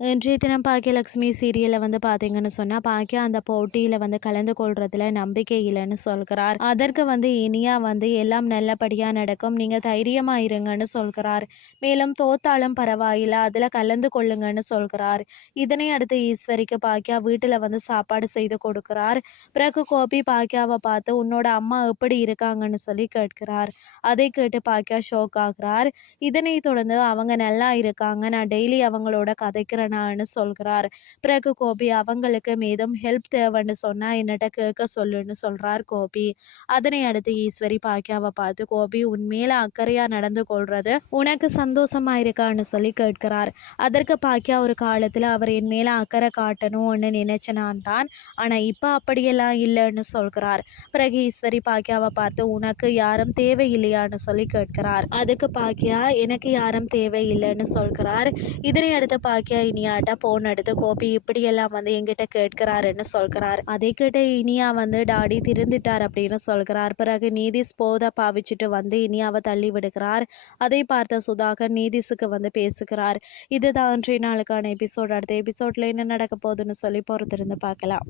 இன்றைய தினம் பாக்கியலக்ஷ்மி சீரியலில் வந்து பார்த்தீங்கன்னு சொன்னால் பாக்கியா அந்த போட்டியில் வந்து கலந்து கொள்றதுல நம்பிக்கை இல்லைன்னு சொல்கிறார். அதற்கு வந்து இனியா வந்து எல்லாம் நல்லபடியாக நடக்கும். நீங்கள் தைரியமாக இருங்கன்னு சொல்கிறார். மேலும் தோத்தாலும் பரவாயில்ல. அதில் கலந்து கொள்ளுங்கன்னு சொல்கிறார். இதனை அடுத்து ஈஸ்வரிக்கு பாக்கியா வீட்டில் வந்து சாப்பாடு செய்து கொடுக்கிறார். பிறகு கோபி பாக்கியாவை பார்த்து உன்னோட அம்மா எப்படி இருக்காங்கன்னு சொல்லி கேட்கிறார். அதை கேட்டு பாக்கியா ஷோக் ஆகிறார். இதனை தொடர்ந்து அவங்க நல்லா இருக்காங்க. நான் டெய்லி அவங்களோட வேணான்னு சொல்கிறார் பிறகு கோபி அவங்களுக்கு மீதும் ஹெல்ப் தேவைன்னு சொன்னால் என்னட்ட கேட்க சொல்லுன்னு சொல்கிறார் கோபி. அதனை அடுத்து ஈஸ்வரி பாக்கியாவை பார்த்து கோபி உண்மையில அக்கறையாக நடந்து கொள்றது உனக்கு சந்தோஷமா இருக்கான்னு சொல்லி கேட்கிறார். அதற்கு பாக்கியா ஒரு காலத்தில் அவர் என் மேலே அக்கறை காட்டணும்னு நினைச்சனான் தான். ஆனால் இப்போ அப்படியெல்லாம் இல்லைன்னு சொல்கிறார். பிறகு ஈஸ்வரி பாக்கியாவை பார்த்து உனக்கு யாரும் தேவையில்லையான்னு சொல்லி கேட்கிறார். அதுக்கு பாக்கியா எனக்கு யாரும் தேவையில்லைன்னு சொல்கிறார். இதனை அடுத்து பாக்கியா இனியாட்ட போன் எடுத்து கோபி இப்படியெல்லாம் வந்து என்கிட்ட கேட்கிறாருன்னு சொல்கிறார். அதை கேட்ட இனியா வந்து டாடி திருந்திட்டார் அப்படின்னு சொல்கிறார். பிறகு நீதிஷ் போத பாவிச்சுட்டு வந்து இனியாவை தள்ளி விடுகிறார். அதை பார்த்த சுதாகர் நீதிஷுக்கு வந்து பேசுகிறார். இதுதான் அன்றைய நாளுக்கான எபிசோட் அடுத்த எபிசோட்ல என்ன நடக்க போகுதுன்னு சொல்லி பொறுத்திருந்து பார்க்கலாம்.